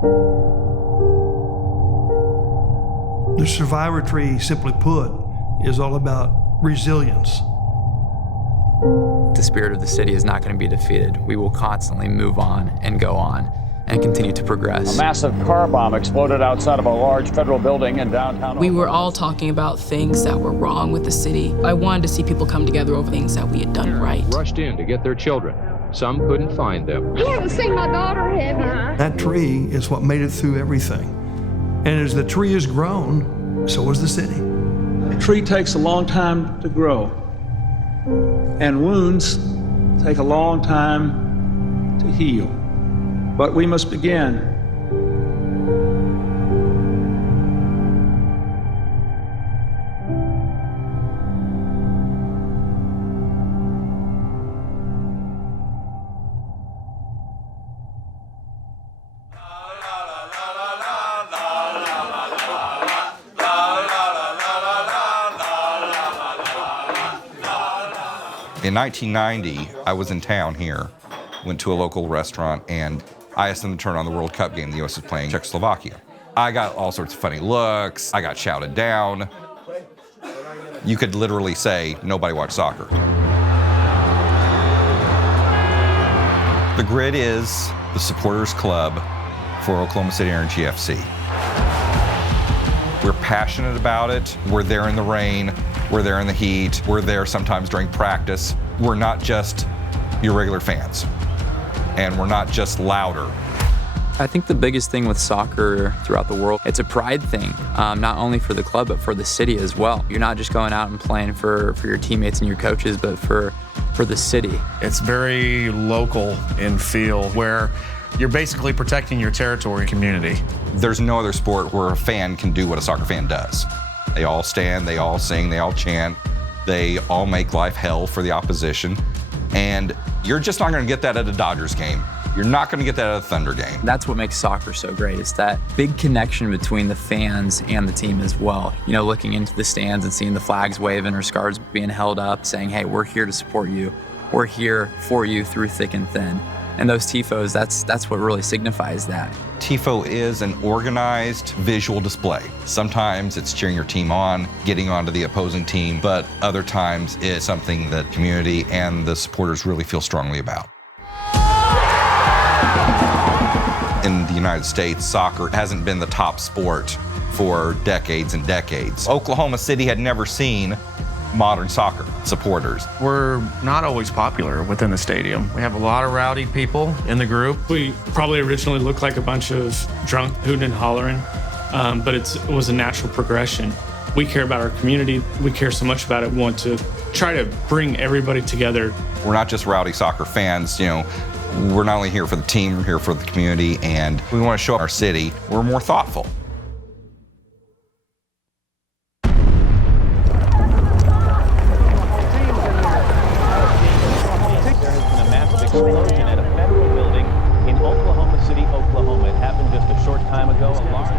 The survivor tree, simply put, is all about resilience. The spirit of the city is not going to be defeated. We will constantly move on and go on and continue to progress. A massive car bomb exploded outside of a large federal building in downtown. We were all talking about things that were wrong with the city. I wanted to see people come together over things that we had done right. Rushed in to get their children. Some couldn't find them. I haven't seen my daughter, have you? That tree is what made it through everything. And as the tree has grown, so has the city. A tree takes a long time to grow, and wounds take a long time to heal. But we must begin. In 1990, I was in town here, went to a local restaurant, and I asked them to turn on the World Cup game the U.S. was playing Czechoslovakia. I got all sorts of funny looks, I got shouted down. You could literally say, nobody watched soccer. The Grid is the supporters club for Oklahoma City Energy FC. We're passionate about it. We're there in the rain. We're there in the heat. We're there sometimes during practice. We're not just your regular fans. And we're not just louder. I think the biggest thing with soccer throughout the world, it's a pride thing, not only for the club, but for the city as well. You're not just going out and playing for your teammates and your coaches, but for the city. It's very local in feel, where you're basically protecting your territory community. There's no other sport where a fan can do what a soccer fan does. They all stand, they all sing, they all chant, they all make life hell for the opposition. And you're just not gonna get that at a Dodgers game. You're not gonna get that at a Thunder game. That's what makes soccer so great. It's that big connection between the fans and the team as well. You know, looking into the stands and seeing the flags waving or scarves being held up, saying, hey, we're here to support you. We're here for you through thick and thin. And those Tifos, that's what really signifies that. Tifo is an organized visual display. Sometimes it's cheering your team on, getting onto the opposing team, but other times it's something that community and the supporters really feel strongly about. In the United States, soccer hasn't been the top sport for decades and decades. Oklahoma City had never seen modern soccer supporters. We're not always popular within the stadium. We have a lot of rowdy people in the group. We probably originally looked like a bunch of drunk hooting and hollering, but it was a natural progression. We care about our community. We care so much about it. We want to try to bring everybody together. We're not just rowdy soccer fans, you know. We're not only here for the team, we're here for the community, and we want to show our city we're more thoughtful. Explosion at a federal building in Oklahoma City, Oklahoma. It happened just a short time ago. A lot of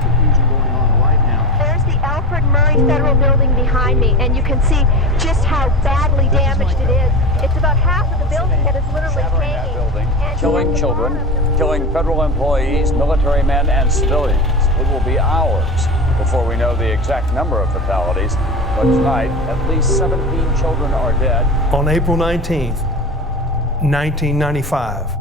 confusion going on right now. There's the Alfred Murray Federal Building behind me, and you can see just how badly damaged it is. It's about half of the building that is literally hanging. Killing children, killing federal employees, military men, and civilians. It will be hours before we know the exact number of fatalities. But tonight, at least 17 children are dead. On April 19th, 1995,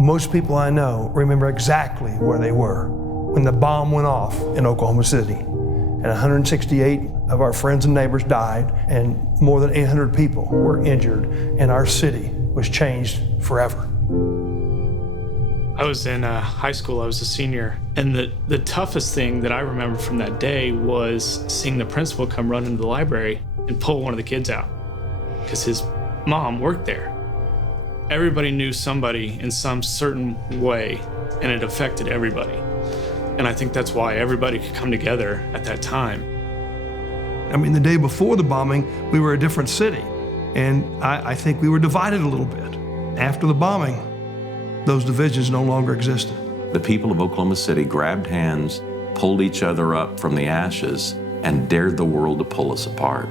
most people I know remember exactly where they were when the bomb went off in Oklahoma City. And 168 of our friends and neighbors died, and more than 800 people were injured, and our city was changed forever. I was in high school, I was a senior, and the toughest thing that I remember from that day was seeing the principal come run into the library and pull one of the kids out, because his mom worked there. Everybody knew somebody in some certain way, and it affected everybody. And I think that's why everybody could come together at that time. I mean, the day before the bombing, we were a different city, and I think we were divided a little bit. After the bombing, those divisions no longer existed. The people of Oklahoma City grabbed hands, pulled each other up from the ashes, and dared the world to pull us apart.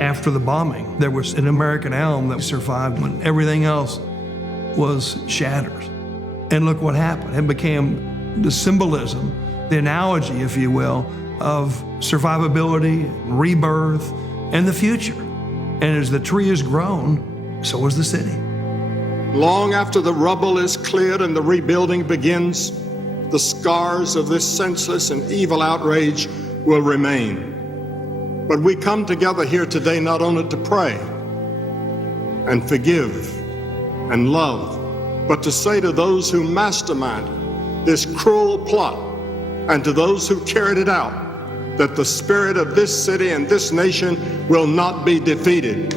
After the bombing, there was an American elm that survived when everything else was shattered. And look what happened. It became the symbolism, the analogy, if you will, of survivability, rebirth, and the future. And as the tree has grown, so has the city. Long after the rubble is cleared and the rebuilding begins, the scars of this senseless and evil outrage will remain. But we come together here today not only to pray and forgive and love, but to say to those who masterminded this cruel plot and to those who carried it out, that the spirit of this city and this nation will not be defeated.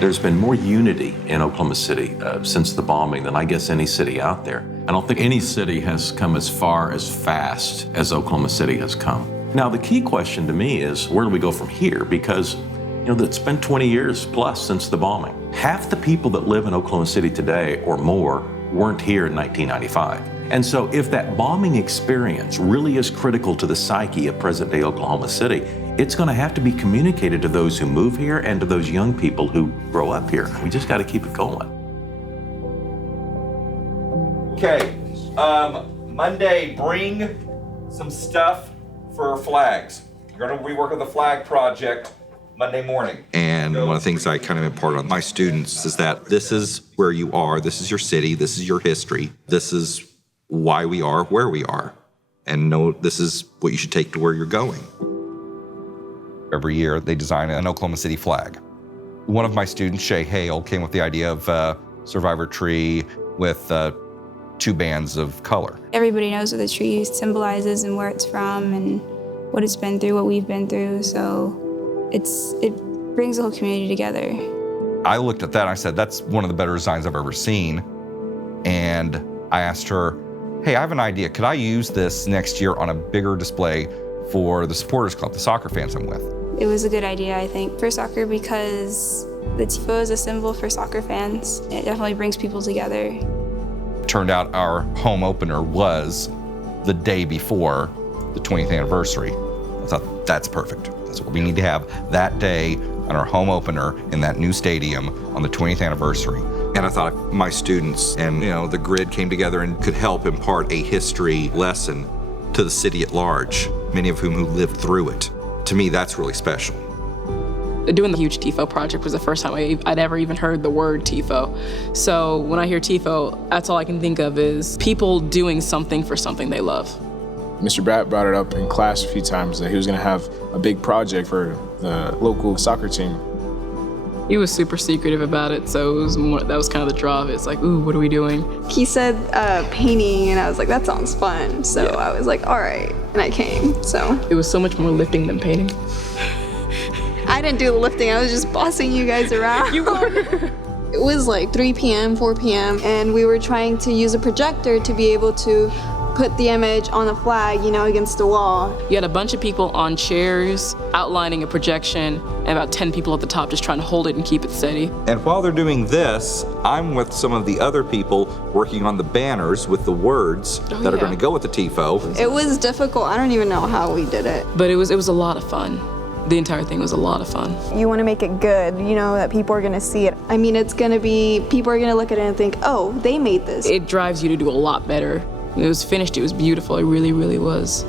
There's been more unity in Oklahoma City since the bombing than I guess any city out there. I don't think any city has come as far as fast as Oklahoma City has come. Now, the key question to me is, where do we go from here? Because, it's been 20 years plus since the bombing. Half the people that live in Oklahoma City today or more weren't here in 1995. And so if that bombing experience really is critical to the psyche of present-day Oklahoma City, it's going to have to be communicated to those who move here and to those young people who grow up here. We just got to keep it going. Okay, Monday, bring some stuff for flags. We're going to be working the flag project Monday morning. And one of the things I kind of impart on my students is that this is where you are, this is your city, this is your history, this is why we are where we are, and know this is what you should take to where you're going. Every year they design an Oklahoma City flag. One of my students, Shay Hale, came with the idea of a survivor tree with 2 bands of color. Everybody knows what the tree symbolizes and where it's from and what it's been through, what we've been through, so it brings the whole community together. I looked at that and I said, that's one of the better designs I've ever seen. And I asked her, hey, I have an idea. Could I use this next year on a bigger display for the supporters club, the soccer fans I'm with? It was a good idea, I think, for soccer because the Tifo is a symbol for soccer fans. It definitely brings people together. Turned out our home opener was the day before the 20th anniversary. I thought, that's perfect. That's what we need to have that day on our home opener in that new stadium on the 20th anniversary. And I thought if my students and the grid came together and could help impart a history lesson to the city at large, many of whom who lived through it. To me, that's really special. Doing the huge Tifo project was the first time I'd ever even heard the word Tifo. So when I hear Tifo, that's all I can think of is people doing something for something they love. Mr. Bratt brought it up in class a few times that he was going to have a big project for the local soccer team. He was super secretive about it, so that was kind of the draw of it. It's like, ooh, what are we doing? He said painting, and I was like, that sounds fun. So yeah. I was like, all right, and I came, so. It was so much more lifting than painting. I didn't do the lifting, I was just bossing you guys around. You were. It was like 3 p.m., 4 p.m., and we were trying to use a projector to be able to put the image on the flag, against the wall. You had a bunch of people on chairs outlining a projection and about 10 people at the top just trying to hold it and keep it steady. And while they're doing this, I'm with some of the other people working on the banners with the words that are going to go with the Tifo. It was difficult. I don't even know how we did it. But it was a lot of fun. The entire thing was a lot of fun. You want to make it good, that people are going to see it. I mean, people are going to look at it and think, oh, they made this. It drives you to do a lot better. When it was finished, it was beautiful. It really, really was.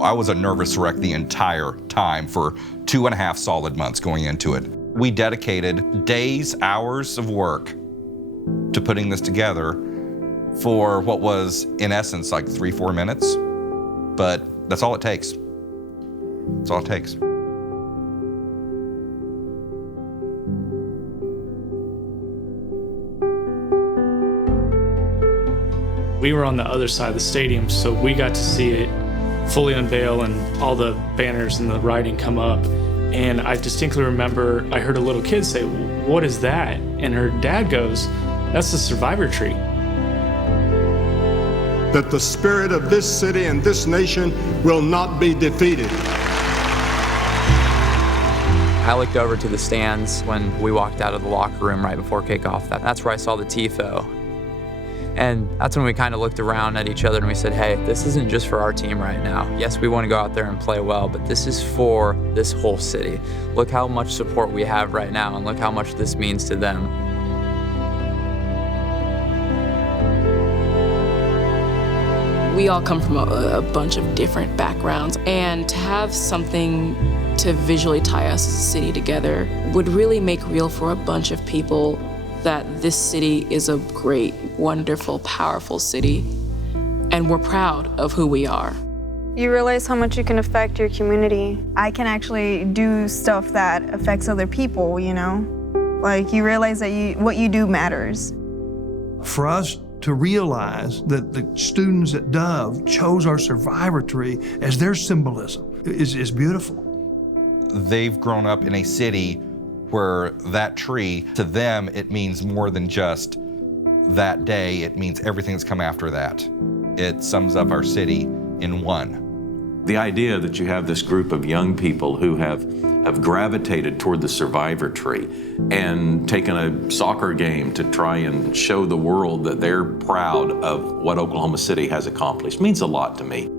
I was a nervous wreck the entire time for 2.5 solid months going into it. We dedicated days, hours of work to putting this together for what was, in essence, like 3-4 minutes. But that's all it takes. That's all it takes. We were on the other side of the stadium, so we got to see it fully unveil and all the banners and the writing come up. And I distinctly remember I heard a little kid say, "What is that?" And her dad goes, "That's the survivor tree." That the spirit of this city and this nation will not be defeated. I looked over to the stands when we walked out of the locker room right before kickoff. That's where I saw the Tifo. And that's when we kind of looked around at each other and we said, hey, this isn't just for our team right now. Yes, we want to go out there and play well, but this is for this whole city. Look how much support we have right now and look how much this means to them. We all come from a bunch of different backgrounds, and to have something to visually tie us as a city together would really make real for a bunch of people that this city is a great, wonderful, powerful city, and we're proud of who we are. You realize how much you can affect your community. I can actually do stuff that affects other people, you know? Like, you realize that what you do matters. For us to realize that the students at Dove chose our survivor tree as their symbolism is beautiful. They've grown up in a city where that tree, to them, it means more than just that day. It means everything that's come after that. It sums up our city in one. The idea that you have this group of young people who have gravitated toward the survivor tree and taken a soccer game to try and show the world that they're proud of what Oklahoma City has accomplished means a lot to me.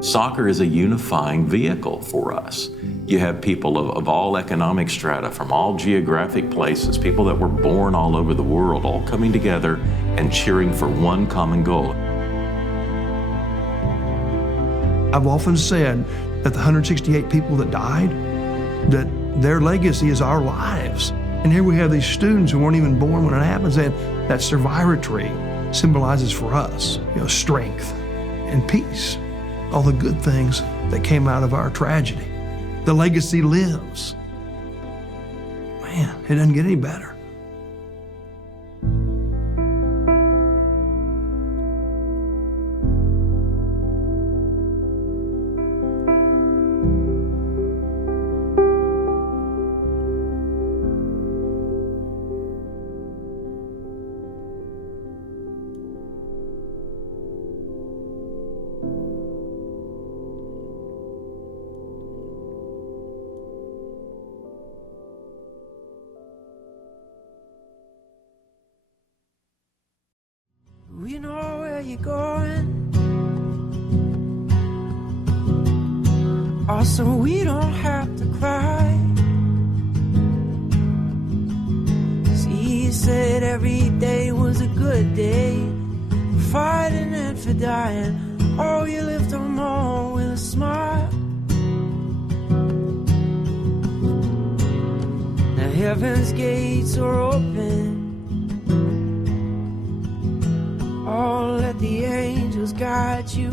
Soccer is a unifying vehicle for us. You have people of all economic strata, from all geographic places, people that were born all over the world, all coming together and cheering for one common goal. I've often said that the 168 people that died, that their legacy is our lives. And here we have these students who weren't even born when it happens, and that survivor tree symbolizes for us, strength and peace, all the good things that came out of our tragedy. The legacy lives. Man, it doesn't get any better. We know where you're going. Also, we don't have to cry. See, you said every day was a good day, for fighting and for dying. Oh, you lived on more with a smile. Now heaven's gates are open. Oh, let the angels guide you.